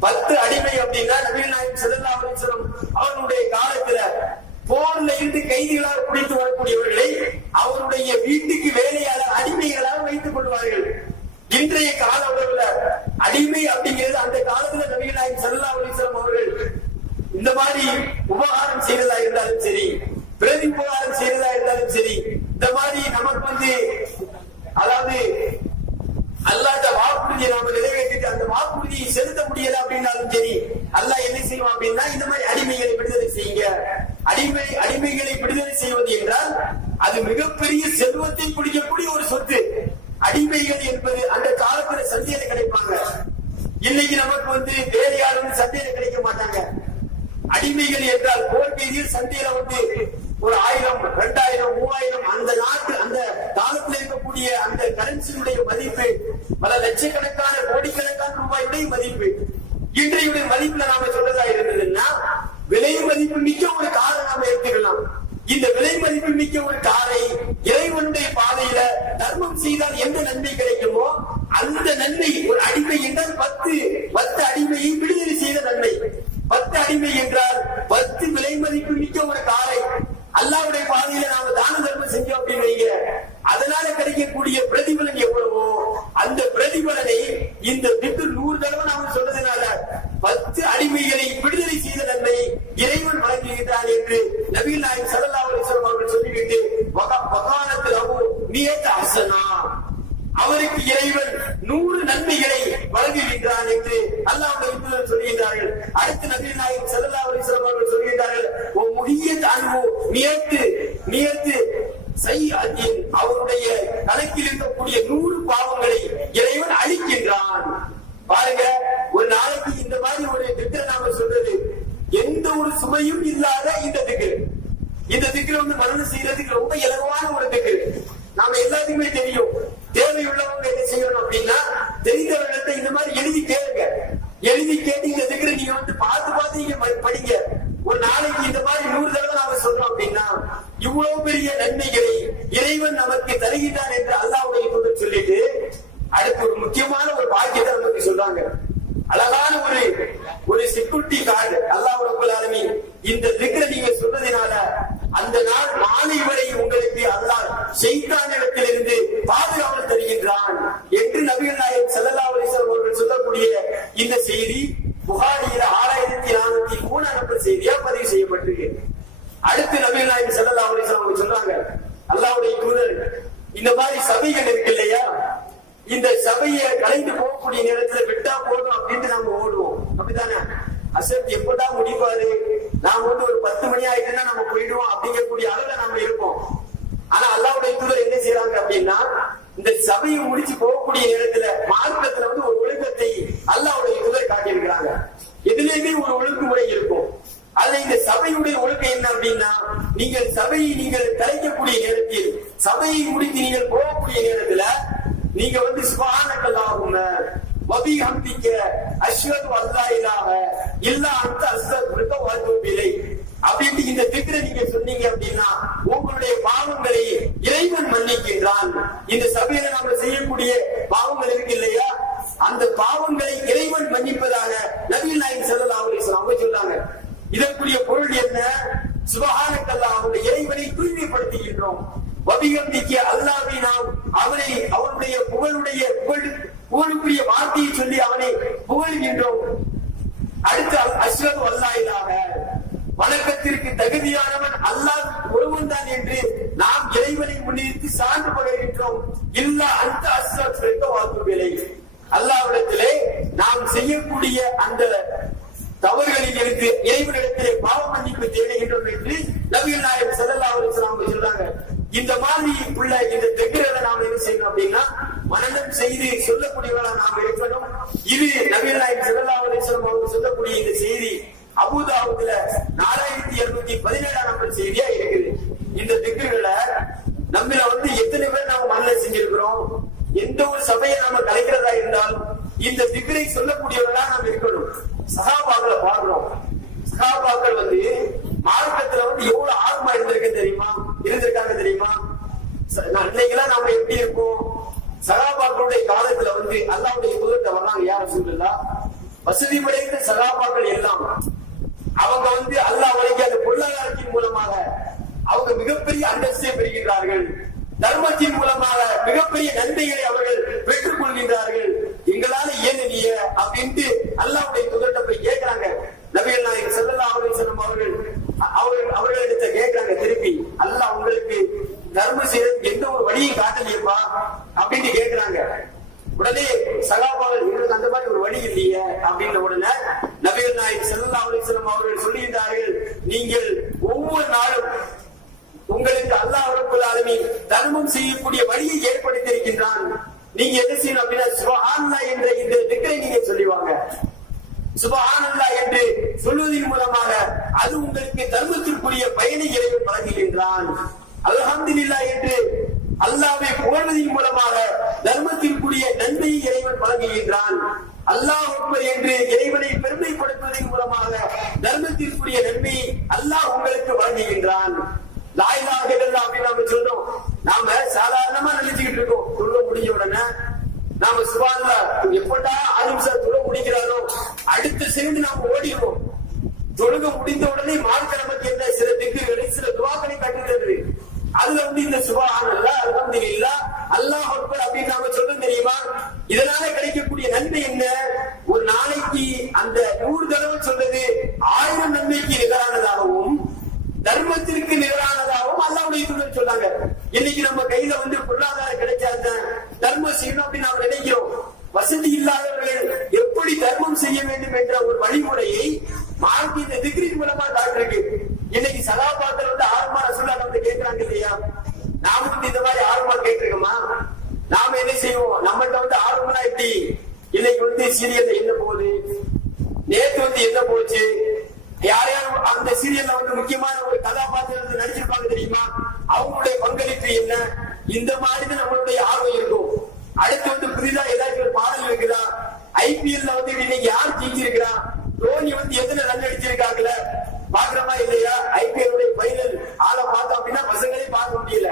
10 அடிமை அப்படின்னா நபிகள் நாயகம் ஸல்லல்லாஹு அலைஹி வஸல்லம் அவருடைய காலத்துல போர்ல இருந்து கைதிகளாக பிடித்து வரக்கூடியவர்களை அவருடைய வீட்டுக்கு வேலையாளர் அடிமைகளாக வைத்துக் கொள்வார்கள். இன்றைய கால உறவுல அடிமை அப்படிங்கிறது அந்த காலத்துல நபிகள் நாயகம் ஸல்லல்லாஹு அலைஹி வஸல்லம் அவர்கள் இந்த மாதிரி உபகாரம் செய்ததா இருந்தாலும் சரி, பிரதி உபகாரம் செய்ததா இருந்தாலும் சரி, இந்த மாதிரி நமக்கு அதாவது அல்லாஹ்ட்ட வாக்குறுதியை நாம நிறைவேற்றிட்டு அந்த வாக்குறுதியை செலுத்த முடியல அப்படின்னாலும் சரி, அல்லாஹ் என்ன செய்வான் அப்படின்னா இந்த மாதிரி அடிமைகளை விடுதலை செய்யுங்க. அடிமைகளை விடுதலை செய்வது என்றால் அது மிகப்பெரிய செல்வத்தை குடிக்கக்கூடிய ஒரு சொத்து. அடிமைகள் என்பது அந்த காலத்துல சந்தையில கிடைப்பாங்க. இன்னைக்கு நமக்கு வேலையாளர் சந்தையில கிடைக்க மாட்டாங்க. அடிமைகள் என்றால் போர்க்கையில் சந்தையில ஒரு 1000, 2000, 3000 அந்த நாட்டு அந்த காலத்தில் இருக்கக்கூடிய அந்த கரன்சியுடைய மதிப்பு பல லட்சக்கணக்கான கோடிக்கணக்கான ரூபாயுடைய மதிப்பு. இன்றைய மதிப்புல நாம சொல்றதா இருந்ததுன்னா விலை மதிப்பு மிக்க ஒரு காரை நாம எடுத்துக்கலாம். இந்த விலை மதிப்பு மிக்க ஒரு காரை இறைவனுடைய பாதையில தர்மம் செய்தால் எந்த நன்மை கிடைக்குமோ அந்த நன்மை ஒரு அடிமை என்றால் 10 அடிமையை விடுதலை செய்த நன்மை. 10 அடிமை என்றால் 10 விலை மதிப்பு மிக்க ஒரு காரை அல்லாஹ்வுடைய பாதையில நாம தான தர்மம் செஞ்சோம் அப்படின்னு வைங்க, அதனால கிடைக்கக்கூடிய பிரதிபலன் எவ்வளவோ அந்த பிரதிபலனை இந்த திக்கு 100 தடவை நாம சொல்றதுனால 10 அடிமைகளை விடுதலை செய்த நன்மை இறைவன் வழங்குகிறான் என்று நபிகள் நாயகம் ஸல்லல்லாஹு அலைஹி வஸல்லம் அவர்கள் சொல்லிவிட்டு வகானத்தில் அபு நியத் ஹஸனா, அவருக்கு இறைவன் 100 நன்மைகளை வழங்குகின்றான் என்று அல்லாஹ்வுடைய தூதர் சொல்கிறார்கள். அடுத்து நபிகள் நாயகம் ஸல்லல்லாஹு அலைஹி வஸல்லம் அவர்கள் சொல்கிறார்கள், ஓ முஹியத் அன்ஹு நியத்து சையத்தின், அவருடைய கணக்கில் இருக்கக்கூடிய 100 பாவங்களை இறைவன் அழிக்கின்றான். பாருங்க, ஒரு நாளைக்கு இந்த மாதிரி ஒரு திக்ர நாம சொல்றது எந்த ஒரு சுமையும் இல்லாத இந்த திக்ர மரணம் செய்யறதுக்கு ரொம்ப இலகுவான ஒரு திக்ரு. நாம எல்லாத்துக்குமே தெரியும். தேவையுள்ளவங்க என்ன செய்யணும் அப்படின்னா தெரிந்தவர்களிட்ட இந்த மாதிரி எழுதி கேளுங்க. எழுதி கேட்டு இந்த திக்ர நீங்க பார்த்து நீங்க படிங்க. ஒரு நாளைக்கு இந்த மாதிரி 100 தடவை நாம சொல்றோம் அப்படின்னா இவ்வளவு பெரிய நன்மைகளை இறைவன் நமக்கு தருகிறான் என்று அல்லாஹ்வுடைய தூதர் சொல்லிட்டு அடுத்து ஒரு முக்கியமான ஒரு பாக்கியத்தை நமக்கு சொல்றாங்க. அழகான ஒரு செக்யூரிட்டி கார்டு அல்லாஹ் ரப்பல் ஆலமீன் இந்த திக்ர நீங்க சொல்றதுனால அந்த நாள் மாலை வரை உங்களுக்கு அல்லாஹ் ஷைத்தானிடத்திலிருந்து பாதுகாவல் தருகின்றான் என்று நபிகள் நாயகம் ஸல்லல்லாஹு அலைஹி வஸல்லம் அவர்கள் சொல்லக்கூடிய இந்த செய்தி புகாரியில 6403 நம்பர் செய்தியா பதிவு செய்யப்பட்டிருக்கு. அடுத்து நபிகள் நாயகம் ஸல்லல்லாஹு அலைஹி வஸல்லம் அவங்க சொல்றாங்க, அல்லாஹ்வுடைய தூதர் இந்த மாதிரி சபைகள் இருக்கு இல்லையா, இந்த சபையை கலைந்து போகக்கூடிய நேரத்துல விட்டா போதும் அப்படின்ட்டு நாம ஓடுவோம். அப்படித்தானே? அசத் எப்படா முடிப்பாரு, நாம ஒரு 10 மணி ஆயிட்டுன்னா நம்ம போயிடுவோம் அப்படிங்கக்கூடிய அளவுல நாம இருப்போம். ஆனா அல்லாஹ்வுடைய தூதர் என்ன செய்யறாங்க அப்படின்னா இந்த சபையை முடிச்சு போகக்கூடிய நேரத்துல மார்க்கத்துல ஒரு ஒழுக்கத்தை அல்லாஹ்வுடைய தூதர் காட்டியிருக்கிறாங்க. எதுலையுமே ஒரு ஒழுங்குமுறை இருக்கும். அதுல இந்த சபையுடைய ஒழுக்கம் என்ன அப்படின்னா நீங்கள் கலைக்கக்கூடிய நேரத்தில் சபையை முடித்து நீங்கள் போகக்கூடிய நேரத்துல நீங்க சுப்ஹானக்கல்லாஹும்ம வபிஹம்திக அஷ்ஹது அல்லா இலாஹ இல்லா அன்த அஸ்தக்ஃபிருக வ அத்தூபு இலைக் அப்படினு இந்த திக்ரை நீங்க சொன்னீங்க அப்படின்னா உங்களுடைய பாவங்களை இறைவன் மன்னிக்கின்றான். இந்த சபையில நாம செய்யக்கூடிய பாவங்கள் இருக்கு இல்லையா, அந்த பாவங்களை இறைவன் மன்னிப்பதாக நபிகள் இதற்குரிய பொருள் என்ன? சுபஹானக்கல்லாஹ், அவருடைய இறைவனை தூய்மைப்படுத்துகின்றோம். வபிகம்திக்கு அல்லாஹ்வை நாம் அவனை அவனுடைய புகழுக்குரிய வார்த்தையை சொல்லி அவனை புகழ்கின்றோம். அடுத்து அஷ்ஹது அல்லா இலாஹ, வணக்கத்திற்கு தகுதியானவன் அல்லாஹ் ஒருவன் தான் என்று நாம் இறைவனை முன்னிறுத்தி சான்று பகர்கின்றோம். இல்லா அந்த அஸ்ஸஃபிருக்க வாத்துபிலை, அல்லாஹ்விடத்திலே நாம் செய்யக்கூடிய அந்த தவறுகளில் இருந்து இறைவனிடத்திலே பாவ மன்னிப்பு தேடுகின்றோம் என்று நபிகள் நாயகம் ஸல்லல்லாஹு அலைஹி வஸல்லம் சொல்றாங்க. இந்த மாதிரி உள்ள இந்த திக்ரை நாம் என்ன செய்யணும் அப்படின்னா மனனம் செய்து சொல்லக்கூடியவர்களா நாம் இருக்கணும். இது நபிகள் நாயகம் ஸல்லல்லாஹு அலைஹி வஸல்லம் அவங்க சொல்லக்கூடிய இந்த செய்தி அபூதாவுதுல 4217 நம்பர் செய்தியா இருக்குது. இந்த திக்ருகளை நம்மள எத்தனை பேர் நாம மனனம் செஞ்சிருக்கிறோம்? எந்த ஒரு சபையை நாம கலைக்கிறதா இருந்தாலும் இந்த திக்ரை சொல்லக்கூடியவர்களா நாம் இருக்கணும். சஹாபாக்களை பார்க்கிறோம். சஹாபாக்கள் மார்க்கத்துல எவ்வளவு ஆர்வமா இருந்திருக்காங்க தெரியுமா? அன்னைக்கெல்லாம் நாம எப்படி இருக்கோம்? சஹாபாக்களுடைய காலத்துல அல்லாஹ்வுடைய தூதர்ட்ட வர்றாங்க, யா ரசூலுல்லாஹ், வசதி படைத்த சஹாபாக்கள் எல்லாம் அவங்க அல்லாஹ் வழங்கிய அந்த பொருளாதாரத்தின் மூலமாக அவங்க மிகப்பெரிய அந்தஸ்தை பெறுகின்றார்கள். தர்மத்தின் மூலமாக மிகப்பெரிய நன்மைகளை அவர்கள் பெற்றுக் கொள்கின்றார்கள். எங்களால ஏன் நீங்க அப்படின்ட்டு அல்லாஹ்வுடைய தூதர்ட்ட போய் கேட்கிறாங்க. நபிகள் நாயகம் ஸல்லல்லாஹு அலைஹி வஸல்லம் அவர்களிடத்த கேட்கிறாங்க திருப்பி, அல்லாஹ் உங்களுக்கு தர்மம் செய்யறதுக்கு எந்த ஒரு வழியும் காட்டலையப்பா அப்படின்னு கேட்கிறாங்க. உடனே சகாபாக்கள் எங்களுக்கு அந்த மாதிரி ஒரு வழி இல்லையே அப்படின்ற உடனே நபிகள் நாயகம் ஸல்லல்லாஹு அலைஹி வஸல்லம் அவர்கள் சொல்லுகின்றார்கள், நீங்கள் ஒவ்வொரு நாளும் உங்களுக்கு அல்லாஹ் ரப்பல் ஆலமீன் தர்மம் செய்யக்கூடிய வழியை ஏற்படுத்தி இருக்கின்றான். நீங்க என்ன செய்யணும் அப்படின்னா சுப்ஹானல்லாஹ் என்ற இந்த திக்ரை நீங்க சொல்லிவாங்க. சுப்ஹானல்லாஹ் என்று சொல்வதன் மூலமாக அது உங்களுக்கு தர்மத்திற்குரிய பயனை இறைவன் வழங்குகின்றான். அல்ஹம்துலில்லாஹ் என்று அல்லாஹ்வை புகழ்வதன் மூலமாக தர்மத்திற்குரிய நன்மையை இறைவன் வழங்குகின்றான். அல்லாஹ் அக்பர் என்று இறைவனை பெருமைப்படுத்துவதன் மூலமாக தர்மத்திற்குரிய நன்மையை அல்லாஹ் உங்களுக்கு வழங்குகின்றான். லா இலாஹ இல்லல்லாஹ் அப்படின்னு நாம சொல்றோம். நாம சாதாரணமா நினைச்சுக்கிட்டு இருக்கோம். தொழுக முடிஞ்ச உடனே நாம சுப்ஹானல்லாஹ் எப்படா 5 நிமிஷம் தொழுக முடிக்கிறாரோ அடுத்த செகண்ட் நாம ஓடிடுவோம். தொழுக முடிந்த உடனே மார்க்க நமக்கு என்ன சில திக்ருகளை சில துஆக்களை கற்றுத் தருது. அதுல இந்த சுப்ஹானல்லாஹ் அல்ஹம்துலில்லாஹ் அல்லாஹ் அக்பர் அப்படின்னு நாம சொல்றோம் தெரியுமா? இதனால கிடைக்கக்கூடிய நன்மை என்ன? ஒரு நாளைக்கு அந்த 100 தடவை சொல்றது 1000 நன்மைக்கு நிகரானதாகவும் தர்மத்திற்கு நிகரானதாகவும் அல்லாஹ்வுடைய தூதர் சொன்னாங்க. இன்னைக்கு நம்ம கையில பொருளாதாரம் கிடைச்சாதான் தர்மம் செய்யணும் அப்படின்னு நாம நினைக்கிறோம். வசதி இல்லாதவர்கள் எப்படி தர்மம் செய்ய வேண்டும் என்ற ஒரு வழிமுறையை மார்க்க இந்த திக்ரின் மூலமா காட்டுறது. இன்னைக்கு சகாபாக்கள் ஆர்மா ரசூலுல்லாஹ் வந்து கேட்கிறாங்க இல்லையா? நாம இந்த மாதிரி ஆர்மா கேட்டிருக்கோமா? நாம என்ன செய்வோம்? நம்மள்ட்ட ஆர்வம்னா எப்படி? இன்னைக்கு சீரியல்ல என்ன போகுது, நேற்று என்ன போச்சு, யாரையாவது அந்த சீரியல்ல முக்கியமான ஒரு கதாபாத்திரத்தில் நடிச்சிருப்பாங்க தெரியுமா? அவங்களுடைய பங்களிப்பு என்ன? இந்த மாதிரி நம்மளுடைய ஆர்வம் இருக்கும். அடுத்து புதிதா ஏதாச்சும் ஒரு பாடல் இருக்குதா? ஐபிஎல்ல இன்னைக்கு யார் ஜெயிச்சிருக்கிறா, தோனி எத்தனை ரன் அடிச்சிருக்காங்கல்ல பாக்குறோமா இல்லையா? ஐபிஎல் ஃபைனல் ஆளை பார்த்தோம் அப்படின்னா பசங்களே பார்க்க முடியல.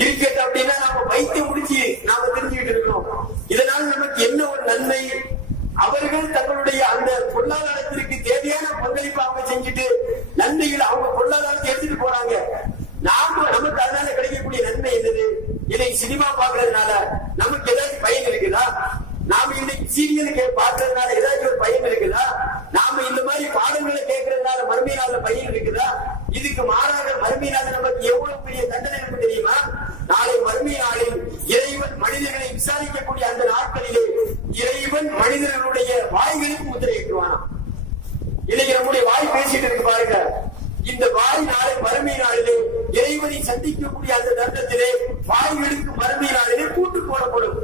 கிரிக்கெட் அப்படின்னா நாம வைத்தியம் முடிச்சு நாம தெரிஞ்சுக்கிட்டு இருக்கிறோம். இதனால நமக்கு என்ன ஒரு நன்மை? அவர்கள் தங்களுடைய அந்த பொருளாதாரத்திற்கு தேவையான பங்களிப்பு அவங்க செஞ்சுட்டு நன்மைகள் அவங்க பொருளாதாரத்தை எடுத்துட்டு போறாங்க. நமக்கு அதனால கிடைக்கக்கூடிய நன்மை என்னது? இன்னைக்கு சினிமா பாக்குறதுனால நமக்கு ஏதாச்சும் பயன் இருக்குதா? நாம இன்னைக்கு சீரியலுக்கு பார்க்கறதுனால ஏதாச்சும் ஒரு பயன் இருக்குதா? நாம இந்த மாதிரி பாடங்களை கேட்கறதுனால மறுமை நாள்ல பயன் இருக்குதா? இதுக்கு மாறாக மறுமை நாள் நமக்கு எவ்வளவு பெரிய தண்டனை நமக்கு தெரியுமா? நாளை மறுமை நாளில் இறைவன் மனிதர்களை விசாரிக்கக்கூடிய அந்த நாட்களிலே இறைவன் மனிதர்களுடைய வாய்களுக்கு முத்திரையிட்டுவானா. இன்னைக்கு நம்முடைய வாய் பேசிட்டு இருக்கு பாருங்க. இந்த வாய் நாளை மறுமை நாளிலே இறைவனை சந்திக்கக்கூடிய அந்த தருணத்திலே வாய்களுக்கு மறுமை நாளிலே கூட்டு போடப்படும்.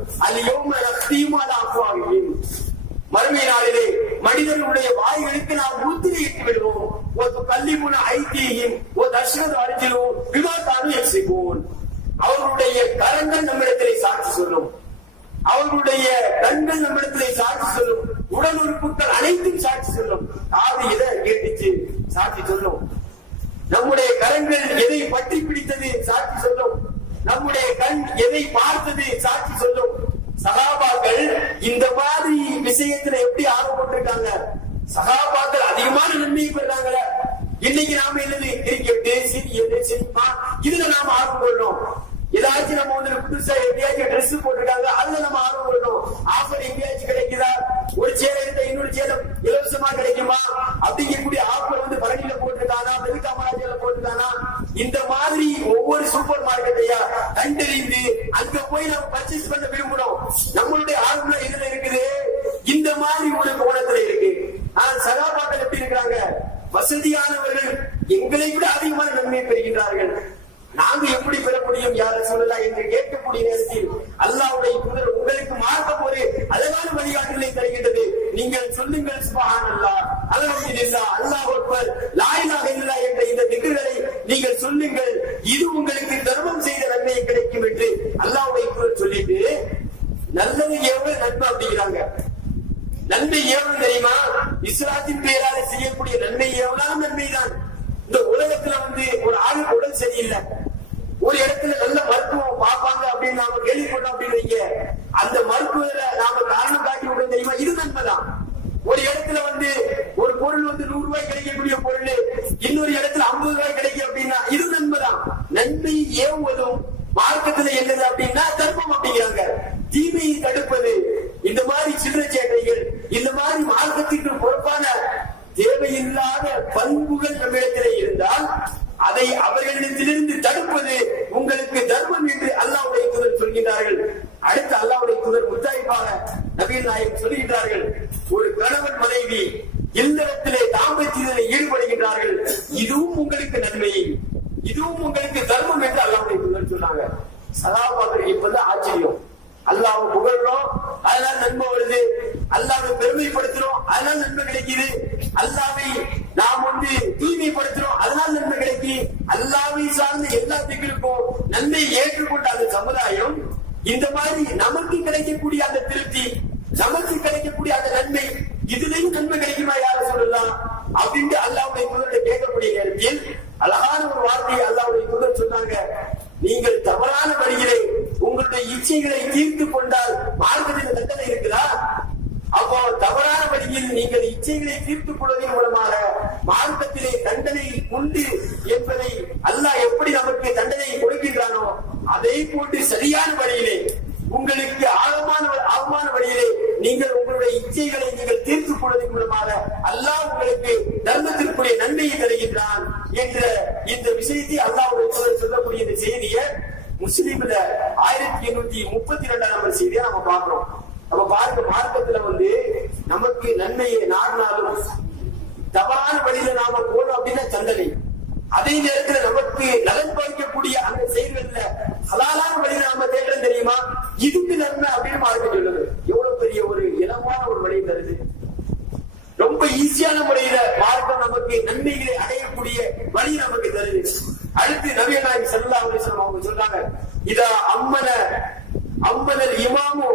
மறுமை நாளிலே மனிதர்களுடைய வாய்களுக்கு நாம் முத்திரையிட்டு விடுவோம். ஒரு கல்லிமுன ஐதீகம் ஒரு தர்ஷனது அடிச்சிலும் விவாதானும் எக்ஸிப்போன். அவர்களுடைய கரங்கள் நம்மிடத்திலே சாட்சி சொல்லும், அவர்களுடைய கண்கள் நம்மிடத்திலே சாட்சி சொல்லும், உடல் உறுப்புகள் அனைத்தும் சாட்சி சொல்லும். காது எதை கேட்டுச்சு சாட்சி சொல்லும், நம்முடைய கரங்கள் எதை பற்றி பிடித்தது சாட்சி சொல்லும், நம்முடைய கண் எதை பார்த்தது சாட்சி சொல்லும். சஹாபாக்கள் இந்த மாதிரி விஷயத்துல எப்படி ஆர்வப்பட்டிருக்காங்க? சகாபாக்கள் அதிகமான நன்மையை பெறாங்கள. இன்னைக்கு நாம என்னது கிரிக்கெட்டு, சீரியல், சினிமா இதுல நாம ஆர்வம் கொள்றோம். ஏதாச்சும் நம்ம வந்து புதுசா எப்படியாச்சும் ட்ரெஸ் போட்டுருக்காங்க அதுல நம்ம ஆர்வம் கொள்றோம். ஆஃபர் எங்கேயாச்சும் கிடைக்குதா, ஒரு சேலை எடுத்த இன்னொரு சேலை இலவசமா கிடைக்குமா அப்படிங்கக்கூடிய ஆஃபர் வந்து பரணியில போட்டுருக்கானா, பெருக்காமராஜில போட்டுருக்கானா, இந்த மாதிரி ஒவ்வொரு சூப்பர் மார்க்கெட்டையா கண்டறிந்து அங்க போய் நம்ம பர்ச்சேஸ் பண்ண விரும்புறோம். நம்மளுடைய ஆர்வம் இதுல இருக்குது. இந்த மாதிரி ஒரு கோணத்துல இருக்கு. ஆனா சகாபாக்கள் எப்படி இருக்கிறாங்க? வசதியானவர்கள் எங்களை விட அதிகமான நன்மையை பெறுகின்றார்கள். நாங்க எப்படி பெற முடியும் யார சொல்லலாம் என்று கேட்கக்கூடிய நேரத்தில் அல்லாஹ்வுடைய தூதர் உங்களுக்கு மார்க்கம் ஒரு அழகான வழிகாட்டுதலை தருகின்றது. நீங்கள் சொல்லுங்கள் சுப்ஹானல்லாஹ், அல்ஹம்துலில்லாஹ், அல்லாஹ் அக்பர், லா இலாஹ இல்லல்லாஹ் என்ற இந்த திக்ருகளை நீங்கள் சொல்லுங்கள். இது உங்களுக்கு தர்மம் செய்த நன்மை கிடைக்கும் என்று அல்லாஹ்வுடைய தூதர் சொல்லிட்டு நல்லது எவ்வளவு நன்மை அப்படிங்கிறாங்க. நன்மை எவ்வளவு தெரியுமா? இஸ்லாத்தின் பெயரால செய்யக்கூடிய நன்மை எவ்வளவு நன்மைதான். இந்த உலகத்துல வந்து ஒரு ஆளுக்கு உடல் சரியில்லை, ஒரு இடத்துல நல்ல மருத்துவம் பார்ப்பாங்க அப்படின்னு நாம கேள்விப்பட்டோம் அப்படின்னு வைங்க, அந்த மருத்துவரை நாம காரணம் காட்டி விட தெரியுமா? இது நன்மைதான். ஒரு இடத்துல வந்து ஒரு பொருள் வந்து 100 ரூபாய் கிடைக்கக்கூடிய பொருள் இன்னொரு இடத்துல 50 ரூபாய் கிடைக்கும் அப்படின்னா இது நன்மைதான். நன்மை ஏவுவதும் மார்க்கத்துல என்னது அப்படின்னா தர்மம் அப்படிங்கிறாங்க. தீமையை தடுப்பது, இந்த மாதிரி சில்லறை சேட்டைகள், இந்த மாதிரி மார்க்கத்திற்கு பொறுப்பான தேவையில்லாத பண்புகள் நம்மிடத்திலே இருந்தால் அதை அவர்களிடத்திலிருந்து தடுப்பது உங்களுக்கு தர்மம் என்று அல்லாஹ்வுடைய தூதர் சொல்கிறார்கள். அடுத்து அல்லாஹ்வுடைய தூதர் முத்தாய்ப்பாக நபிகள் நாயகம் சொல்கிறார்கள், ஒரு கணவன் மனைவி இல்லறத்திலே தாம்பத்தியத்திலே ஈடுபடுகின்றார்கள், இதுவும் உங்களுக்கு நன்மை, இதுவும் உங்களுக்கு தர்மம் என்று அல்லாஹ்வுடைய தூதர் சொன்னாங்க. சகாபாக்கள் இப்ப ஆச்சரியம். அல்லாஹ்வை புகழ்றோம் அதனால நன்மை வருது, அல்லாஹ்வை பெருமைப்படுத்துறோம் அதனால நன்மை கிடைக்குது, அல்லாஹ்வை நாம் வந்து தூய்மைப்படுத்துறோம் அதனால நன்மை கிடைக்குது. அல்லாஹ்வை சார்ந்த எல்லா திங்களுக்கும் நன்மை ஏற்றுக்கொண்ட அந்த சமுதாயம் இந்த மாதிரி நமக்கு கிடைக்கக்கூடிய அந்த திருப்தி, நமக்கு கிடைக்கக்கூடிய அந்த நன்மை, இதுலயும் நன்மை கிடைக்குமா யார சொல்லலாம் அப்படின்னு அல்லாஹ்வுடைய தூதர் கேட்கக்கூடிய நேரத்தில் அழகான ஒரு வார்த்தையை அல்லாஹ்வுடைய தூதர் சொன்னாங்க, நீங்கள் தவறான வழியிலே உங்களுடைய இச்சைகளை தீர்த்து கொண்டால் மார்க்கத்தில் தண்டனை இருக்குதா? அப்போ தவறான வழியில் நீங்கள் இச்சைகளை தீர்த்துக் கொள்வதன் மூலமாக மார்க்கத்திலே தண்டனை உண்டு என்பதை அல்லாஹ் எப்படி நமக்கு தண்டனை கொடுக்கின்றானோ அதை போன்று சரியான வழியிலே உங்களுக்கு ஆகமான வழியிலே நீங்கள் உங்களுடைய இச்சைகளை நீங்கள் தீர்த்துக் கொள்வதன் மூலமாக அல்லாஹ் உங்களுக்கு தர்மத்திற்குரிய நன்மையை தருகின்றான் என்ற இந்த விஷயத்தை அல்லாஹ்வுடைய தூதர் சொல்லக்கூடிய இந்த செய்தியை முஸ்லிம்ல 1832 நம்பர் செய்தியை நம்ம பார்க்கிறோம். நம்ம பாருங்க, மார்க்கத்துல வந்து நமக்கு நன்மையை நாடினாலும் தவறான வழியில நாம போனோம் அப்படின்னா தண்டனை, அதே நேரத்தில் நமக்கு நலன் பறிக்கக்கூடிய அந்த செயல்கள்ல ஹலாலான வழியில நாம தேடுறோம் தெரியுமா, இதுக்கு நன்மை அப்படின்னு மார்க்கம் சொல்லுது. எவ்வளவு பெரிய ஒரு இலவான ஒரு வழியை தருது. ரொம்ப ஈஸியான முறையில மார்க்கம் நமக்கு நன்மைகளை அடையக்கூடிய வழி நமக்கு தருது. அடுத்து நபிகள் நாயகம் ஸல்லல்லாஹு அலைஹி வஸல்லம் அவங்க சொல்றாங்க, இதா அம்மனல் இமாமு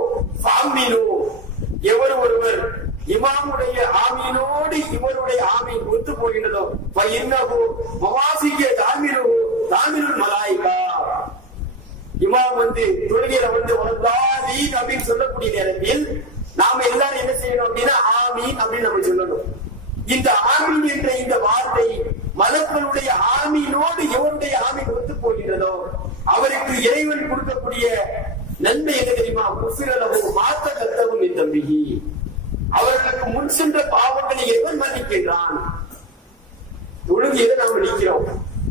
ஃபாமினு, எவர் ஒருவர் இமாமுடைய ஆமீனோடு இவருடைய ஆமீன் ஒத்து போகின்றதோ இன்னஹு மவாசிய தாமிருல் மலாயிகா, இமாம் வந்து தொழுகையில வந்து வலதாலீன் அப்படின்னு சொல்லக்கூடிய நேரத்தில் நாம எல்லாரும் என்ன செய்யணும் அப்படின்னா ஆமீன் அப்படின்னு நம்ம சொல்லணும். இந்த ஆமீன் என்ற இந்த வார்த்தை மலக்களுடைய ஆமீனோடு எவருடைய ஆமீன் ஒத்து போகிறதோ அவருக்கு இறைவன் கொடுக்கக்கூடிய நன்மை என்ன தெரியுமா? குஃபிரலஹு மாத்த கத்தவும் என் தம்பிகி, அவர்களுக்கு முன் சென்ற பாவங்களை எவன் மன்னிக்கின்றான். தொழுகையை நாம் நீக்கிறோம்.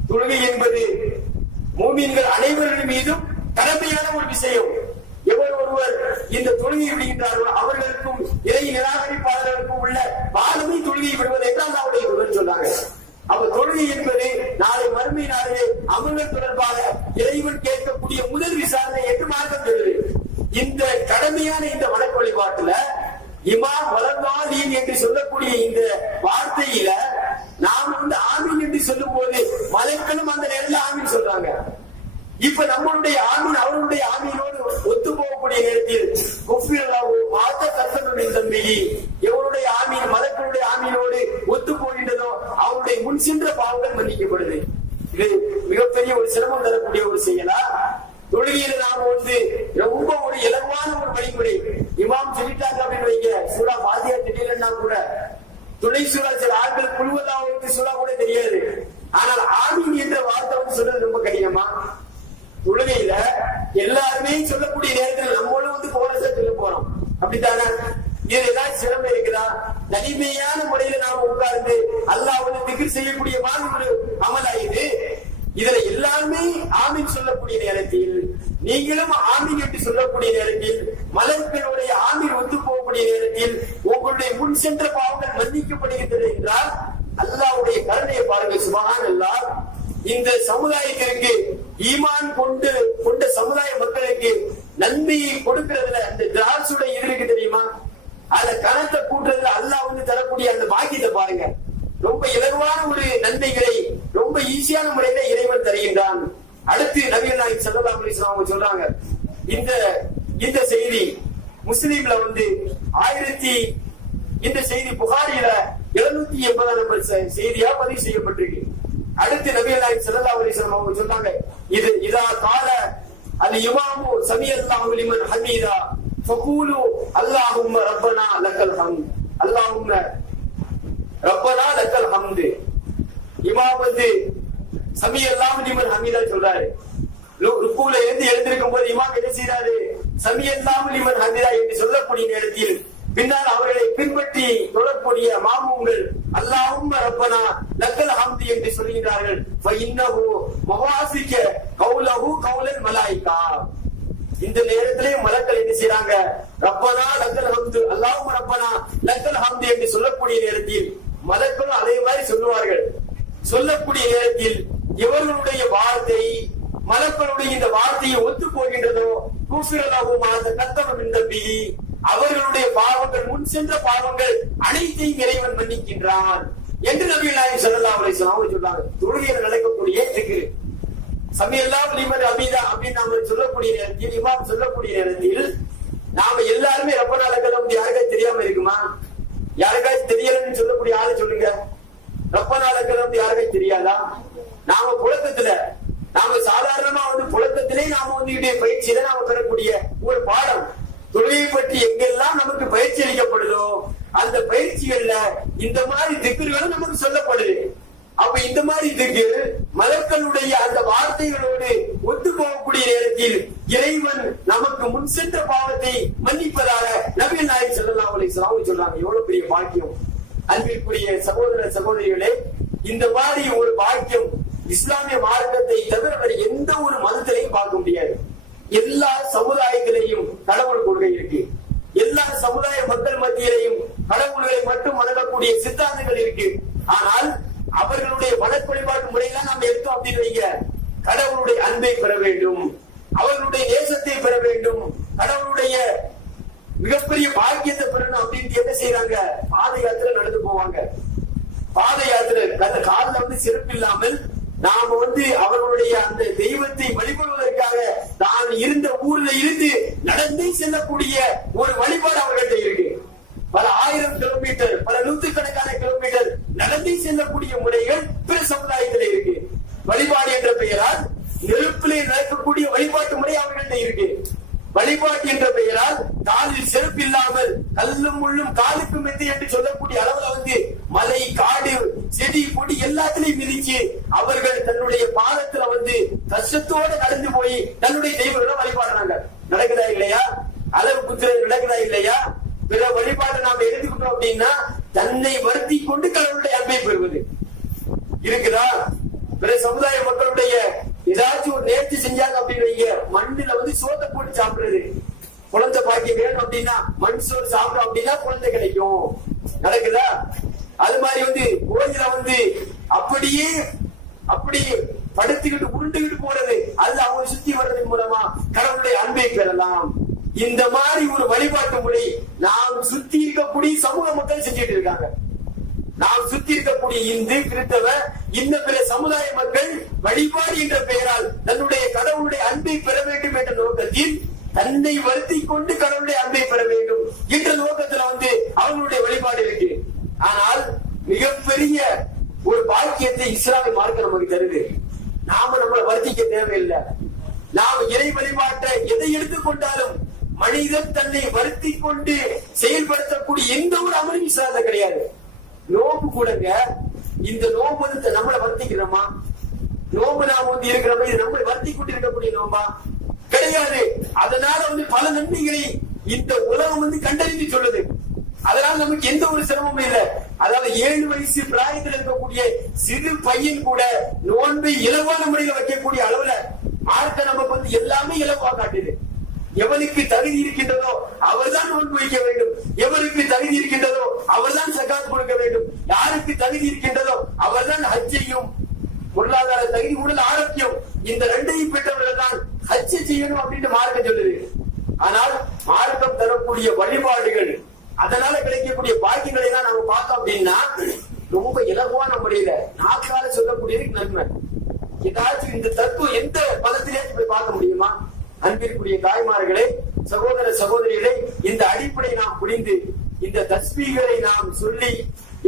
தொழுகை என்பது மூமின்கள் அனைவரின் மீதும் கடமையான ஒரு விஷயம். எவர் ஒருவர் இந்த தொழுகை விடுகின்றார்களோ அவர்களுக்கும் இறை நிராகரிப்பாளர்களுக்கும் உள்ள பாலமை தொழுகையை விடுவது என்றால் அவருடைய உடன் சொன்னாங்க. அப்ப தொழுகை என்பது நாளை மறுமை நாளிலே அமல்கள் தொடர்பாக இறைவன் கேட்கக்கூடிய முதல் விசாரணை என்று மார்க்கம் சொல்லுது. இந்த கடமையான இந்த வணக்க வழிபாட்டுல இமாம் வலதாலீன் என்று சொல்லக்கூடிய இந்த வார்த்தையில நாம் வந்து ஆமீன் என்று சொல்லும் போது மலக்களும் அந்த நேரத்தில் ஆமீன் சொல்றாங்க. இப்ப நம்மளுடைய ஆமீன் அவருடைய ஆமீனோடு ஒத்து போகக்கூடிய நேரத்தில் குஃபிரலஹு மாத்த கத்தவும் தம்பிகி, எவருடைய ஆமீன் மலக்களுடைய ஆமீனோடு ஒத்து போகின்றதோ அவருடைய முன் சென்ற பாவங்கள் மன்னிக்கப்படுது. இது மிகப்பெரிய ஒரு சிரமம் தரக்கூடிய ஒரு செயலா? தொழுகையில நாம வந்து ரொம்ப ஒரு இலகுவான ஒரு வழிமுறை, இமாம் சொல்லிட்டாங்க அப்படின்னு வைங்க, சூரா ஃபாத்திஹா தெரியலன்னா கூட துணை சூறா, சில ஆட்கள் குழுவெல்லாம் சூறா கூட தெரியாது. ஆனால் ஆமீன் என்ற வார்த்தை வந்து சொல்றது ரொம்ப கடினமா. தொழுகையில எல்லாருமே சொல்லக்கூடிய நேரத்தில் நம்மளும் வந்து கோரஸா சொல்ல போறோம், அப்படித்தானே? இதுல ஏதாவது சிரமம் இருக்குதா? தனிமையான முறையில நாம உட்கார்ந்து அல்லாஹ் வந்து திக்ர் செய்யக்கூடிய மாதிரி ஒரு அமலாயுது. இதுல எல்லாருமே ஆமீன் சொல்லக்கூடிய நேரத்தில், நீங்களும் ஆமீன் என்று சொல்லக்கூடிய நேரத்தில், மலர்களுடைய ஆமீன் ஒத்து போகக்கூடிய நேரத்தில் உங்களுடைய முன் சென்ற பாவங்கள் மன்னிக்கப்படுகின்றது என்றால் அல்லாஹ்வுடைய கருணையை பாருங்க. சுப்ஹானல்லாஹ். இந்த சமுதாயத்திற்கு ஈமான் கொண்ட சமுதாய மக்களுக்கு நன்மையை கொடுக்கிறதுல அந்த திராட்சையுடைய இது இருக்கு தெரியுமா? அதுல கணத்தை கூட்டுறதுல அல்லாஹ் வந்து தரக்கூடிய அந்த பாக்கியத்தை பாருங்க. ரொம்ப இலகுவான ஒரு நன்மைகளை ரொம்ப ஈஸியான முறையில இறைவன் தருகின்றான். அடுத்து நபிகள் நாயகம் ஸல்லல்லாஹு அலைஹி வஸல்லம் அவங்க சொல்றாங்க, இந்த செய்தி முஸ்லிம்ல வந்து இந்த செய்தி புகாரில 780 நம்பர் செய்தியா பதிவு செய்யப்பட்டிருக்கு. அடுத்து நபிகள் நாயகம் ஸல்லல்லாஹு அலைஹி வஸல்லம் அவங்க சொல்றாங்க, இது இதா கால அல் இமாமு சமியல்லாஹு லிமன் ஹமீதா ஃபகூலு அல்லாஹும்ம ரப்பனா லக்கல் ஹம்த். அல்லாஹும்ம ரப்பனா லக்கல் ஹம்து. இமாம் வந்து சமியல்லாஹு லிமன் ஹமீதா சொல்றாரு. ருக்குல இருந்து எழுந்திருக்கும் போது இமாம் என்ன செய்யறாரு? சமியல்லாஹு லிமன் ஹமீதா என்று சொல்லக்கூடிய நேரத்தில் பின்னால் அவர்களை பின்பற்றி தொழக்கூடிய மாமூங்கள் அல்லாஹும்ம ரப்பனா லக்கல் ஹம்து என்று சொல்கிறார்கள். ஃபஇன்னஹு மவாசிக கௌலஹு கௌலல் மலாயிகா. இந்த நேரத்திலே மலக்கள் என்ன செய்றாங்க? ரப்பனா லக்கல் ஹம்து, அல்லாஹும்ம ரப்பனா லக்கல் ஹம்து என்று சொல்லக்கூடிய நேரத்தில் மலக்களும் அதே மாதிரி சொல்லுவார்கள். சொல்லக்கூடிய நேரத்தில் இவர்களுடைய வார்த்தை மலக்களுடைய இந்த வார்த்தையை ஒத்து போகின்றதோ கூஃபிரலாஹு மா தகத்தம மின் தம்பிஹி, அவர்களுடைய பாவங்கள் முன் சென்ற பாவங்கள் அனைத்தையும் இறைவன் மன்னிக்கின்றான் என்று நபிகள் நாயகம் ஸல்லல்லாஹு அலைஹி வஸல்லம் சொல்றாங்க. தொழுகையில் நடக்கக்கூடிய திக்ர் சமியல்லாஹு லிமன் ஹமீதா அப்படின்னு நாம சொல்லக்கூடிய நேரத்தில், இமாம் சொல்லக்கூடிய நேரத்தில் நாம எல்லாருமே ரப்பனா லக்கல் ஹம்து யாருக்காச்சும் தெரியாம இருக்குமா? யாருக்காச்சும் தெரியலன்னு சொல்லக்கூடிய ஆளு சொல்லுங்க. ரப்பனா லக்கல் ஹம்து யாருக்காச்சும் தெரியாதா? நாம புழக்கத்துல நாம சாதாரணமா வந்து புழக்கத்திலே நாம வந்து பயிற்சியில நாம பெறக்கூடிய ஒரு பாடம். தொழிலை பற்றி எங்கெல்லாம் நமக்கு பயிற்சி அளிக்கப்படுதோ அந்த பயிற்சிகள்ல இந்த மாதிரி திக்குகளும் நமக்கு சொல்லப்படுது. அப்ப இந்த மாதிரி திக்கு மலக்களுடைய அந்த வார்த்தைகளோடு ஒத்து போகக்கூடிய நேரத்தில் இறைவன் நமக்கு முன் சென்ற பாவத்தை மன்னிப்பதாக நபிகள் நாயகம் ஸல்லல்லாஹு அலைஹி வஸல்லம் சொல்றாங்க. எவ்வளவு பெரிய பாக்கியம்! அன்பிற்குரிய சகோதர சகோதரிகளே, இந்த மாதிரி ஒரு பாக்கியம் இஸ்லாமிய மார்க்கத்தை தவிர வேற எந்த ஒரு மதத்திலையும் பார்க்க முடியாது. எல்லா சமுதாயத்திலையும் கடவுள் கொள்கை இருக்கு. எல்லா சமுதாய மக்கள் மத்தியிலையும் கடவுள்களை மட்டும் வணங்கக்கூடிய சித்தாந்தங்கள் இருக்கு. ஆனால் அவர்களுடைய வணக்க வழிபாட்டு முறையெல்லாம் நாம் எடுத்தோம் அப்படின்னு வைங்க, கடவுளுடைய அன்பை பெற வேண்டும், அவர்களுடைய நேசத்தை பெற வேண்டும், கடவுளுடைய மிகப்பெரிய பாக்கியத்தை பெறணும் அப்படின்னு என்ன செய்யறாங்க? பாத யாத்திரை நடந்து போவாங்க. பாத யாத்திரை காலில் வந்து சிறப்பு இல்லாமல் நாம வந்து அவர்களுடைய அந்த தெய்வத்தை வழிபடுவதற்காக தான் இருந்த ஊர்ல இருந்து நடந்தே செல்லக்கூடிய ஒரு வழிபாடு அவர்கள்ட்ட இருக்கு. பல ஆயிரம் கிலோமீட்டர், பல நூற்றுக்கணக்கான கிலோமீட்டர் நடந்தே செல்லக்கூடிய முறைகள் பிற சமுதாயத்தில் இருக்கு. வழிபாடு என்ற பெயரால் நெருப்பிலே நடக்கக்கூடிய வழிபாட்டு முறை அவர்கள்ட்ட இருக்கு. வழிபாட்டு என்ற பெயரால் காலில் செருப்பு இல்லாமல் கல்லும் முள்ளும் காலுக்கு மெத்தை என்று சொல்லக்கூடிய அளவுல வந்து மலை, காடு, செடி, கொடி எல்லாத்திலையும் மிதிச்சு அவர்கள் தன்னுடைய பாதத்துல வந்து கஷ்டத்தோட நடந்து போய் தன்னுடைய தெய்வங்களை வழிபாடுறாங்க. நடக்குதா இல்லையா? அளவு குத்துறது நடக்குதா இல்லையா? பிற வழிபாட்டை நாம எடுத்துக்கிட்டோம் அப்படின்னா தன்னை வருத்தி கொண்டு கடவுளுடைய அன்பை பெறுவது இருக்குதா? பிற சமுதாய மக்களுடைய ஏதாச்சும் ஒரு நேர்ச்சி செஞ்சாங்க அப்படின்னு மண்ணுல வந்து சோத்தை போட்டு சாப்பிடுறது. குழந்தை பாக்கியம் வேணும் அப்படின்னா மண் சோறு சாப்பிடும் அப்படின்னா குழந்தை கிடைக்கும். நடக்குதா? அது மாதிரி வந்து கோயில வந்து அப்படி படுத்துக்கிட்டு உருண்டுகிட்டு போறது, அது அவங்க சுத்தி வர்றதன் மூலமா கடவுளுடைய அன்பை பெறலாம். இந்த மாதிரி ஒரு வழிபாட்டு முறை நாம் சுத்தி இருக்கக்கூடிய சமூக மக்கள் செஞ்சுட்டு இருக்காங்க. நாம் சுத்தி இருக்கக்கூடிய இந்து, கிறிஸ்தவ, இன்ன பிற சமுதாய மக்கள் வழிபாடு என்ற பெயரால் தன்னுடைய கடவுளுடைய அன்பை பெற வேண்டும் என்ற நோக்கத்தில் தன்னை வருத்தி கொண்டு கடவுளுடைய அன்பை பெற வேண்டும் என்ற நோக்கத்துல வந்து அவங்களுடைய வழிபாடு இருக்கு. ஆனால் மிகப்பெரிய ஒரு பாக்கியத்தை இஸ்லாமிய மார்க்கம் நமக்கு தருது. நாம நம்மளை வருத்திக்க தேவையில்லை. நாம் இறை வழிபாட்டை எதை எடுத்துக்கொண்டாலும் மனிதன் தன்னை வருத்தி கொண்டு செயல்படுத்தக்கூடிய எந்த ஒரு அமலும் இஸ்லாத்துல கிடையாது. நோம்பு கூடங்க, இந்த நோம்பு வந்து நம்மளை வருத்திக்கிறோமா? நோம்பு நாம வந்து இருக்கிறோமா? இது நம்மளை வருத்தி கொண்டு இருக்கக்கூடிய நோம்பா? கிடையாது. அதனால வந்து பல நன்மைகளை இந்த உலகம் வந்து கண்டறிந்து சொல்லுது. அதனால நமக்கு எந்த ஒரு சிரமமும் இல்லை. அதாவது 7 வயசு பிராயத்தில் இருக்கக்கூடிய சிறு பையன் கூட நோன்பை இலவான முறையில் வைக்கக்கூடிய அளவுல மார்க்க நமக்கு வந்து எல்லாமே இலவா காட்டுது. எவனுக்கு தகுதி இருக்கின்றதோ அவர்தான் நோன்பு வைக்க வேண்டும். எவருக்கு தகுதி இருக்கின்றதோ அவர்தான் ஜகாத் கொடுக்க வேண்டும். யாருக்கு தகுதி இருக்கின்றதோ அவர்தான் ஹஜ்ஜையும், பொருளாதார தகுதி, உடல் ஆரோக்கியம், இந்த ரெண்டையும் பெற்றவர்கள் தான் ஹஜ் செய்யணும் அப்படின்னு மார்க்கம் சொல்லுது. ஆனால் மார்க்கம் தரக்கூடிய வழிபாடுகள், அதனால கிடைக்கக்கூடிய பாக்கியங்களை தான் நாம பார்த்தோம் அப்படின்னா ரொம்ப இலகுவான முறையில நாக்கால சொல்லக்கூடியது நன்மை. ஏதாச்சும் இந்த தத்துவம் எந்த பதத்திலேயும் போய் பார்க்க முடியுமா? அன்பிற்குரிய தாய்மார்களே, சகோதர சகோதரிகளே, இந்த அடிப்படை நாம் புரிந்து இந்த தஸ்பீகளை நாம் சொல்லி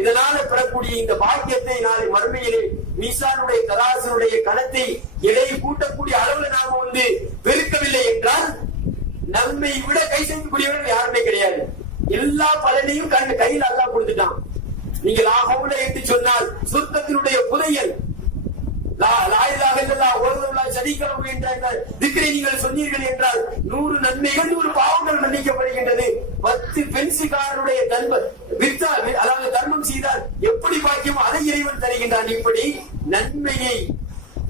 இதனால பெறக்கூடிய இந்த பாக்கியத்தை நாளை மறுமையிலே மீசானுடைய தராசனுடைய கணத்தை எடை கூட்டக்கூடிய அளவுல நாம வந்து பெருக்கவில்லை என்றால் நன்மை விட கை சேர்க்கக்கூடியவர்கள் யாருமே கிடையாது. எல்லா பலனையும் கையில் அல்லாஹ் கொடுத்துட்டான். நீங்க லாஹவுல என்று சொன்னால் சொர்க்கத்தினுடைய புதையல், நீங்கள் சொன்னீர்கள் என்றால் 100 நன்மைகள் 100 பாவங்கள் மன்னிக்கப்படுகின்றது. 10 பென்சிகாரனுடைய அதாவது தர்மம் செய்தால் எப்படி பாக்கியமோ அதை இறைவன் தருகின்றான். இப்படி நன்மையை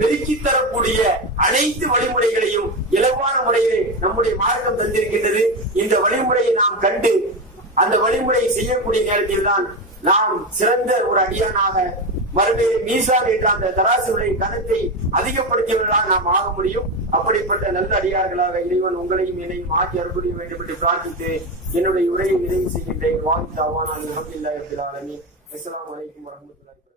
பெருக்கி தரக்கூடிய அனைத்து வழிமுறைகளையும் இலவான முறையிலே நம்முடைய மார்க்கம் தந்திருக்கின்றது. இந்த வழிமுறையை நாம் கண்டு அந்த வழிமுறையை செய்யக்கூடிய நேரத்தில் தான் நாம் சிறந்த ஒரு அடியானாக மறுபடியும் மீசான் என்ற அந்த தராசுடைய கணத்தை அதிகப்படுத்தியவர்களாக நாம் ஆக முடியும். அப்படிப்பட்ட நல்ல அடியார்களாக இறைவன் உங்களையும் என்னையும் ஆக்கி அருள்புரிய வேண்டும் என்று பிரார்த்தித்து என்னுடைய உரையை நிறைவு செய்கின்றேன். வாழ்த்து அவான் அல்ஹம்துலில்லாஹி ரப்பில் ஆலமீன். அஸ்ஸலாமு அலைக்கும் வரஹ்மத்துல்லாஹி.